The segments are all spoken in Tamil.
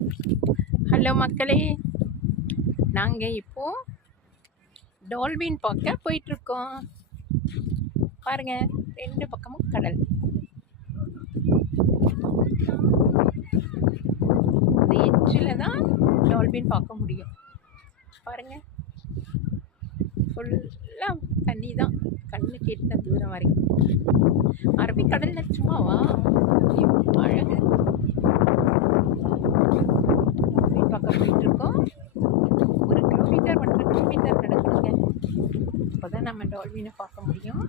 ஹலோ மக்களே, நாங்கள் இப்போது டால்பின் பார்க்க போயிட்டுருக்கோம். பாருங்க, ரெண்டு பக்கமும் கடல். இந்த எட்ஜில் தான் டால்பின் பார்க்க முடியும். பாருங்க, ஃபுல்லாக தண்ணி தான், கண்ணு கேட்ட தூரம் வரைக்கும். அரபிக்கடலில் சும்மாவா அழகு. பார்க்க போயிட்டுருக்கோம். 1 கிலோமீட்டர் 1.5 கிலோமீட்டர் நடக்குதுங்க. அப்போ தான் நம்ம டால்பினை பார்க்க முடியும்.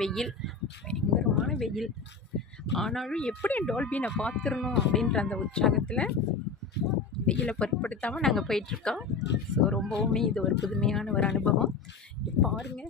வெயில், பயங்கரமான வெயில். ஆனாலும் எப்படி டால்பினை பார்த்துடணும் அப்படின்ற அந்த உற்சாகத்தில் வெயிலை பொருட்படுத்தாமல் நாங்கள் போயிட்டுருக்கோம். ஸோ ரொம்பவுமே இது ஒரு புதுமையான ஒரு அனுபவம். பாருங்க,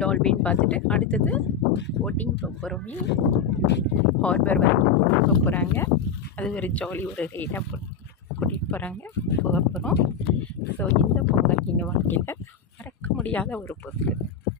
டால்பின் பார்த்துட்டு அடுத்தது போட்டிங் போக போகிறோம். ஹார்பர் வரைக்கும் போக போகிறாங்க. அது ஒரு ஜாலி, ஒரு ரைடாக கூட்டிகிட்டு போக போகிறோம். ஸோ இந்த பொங்கல் நீங்கள் வாழ்க்கையில் மறக்க முடியாத ஒரு பொங்கல்.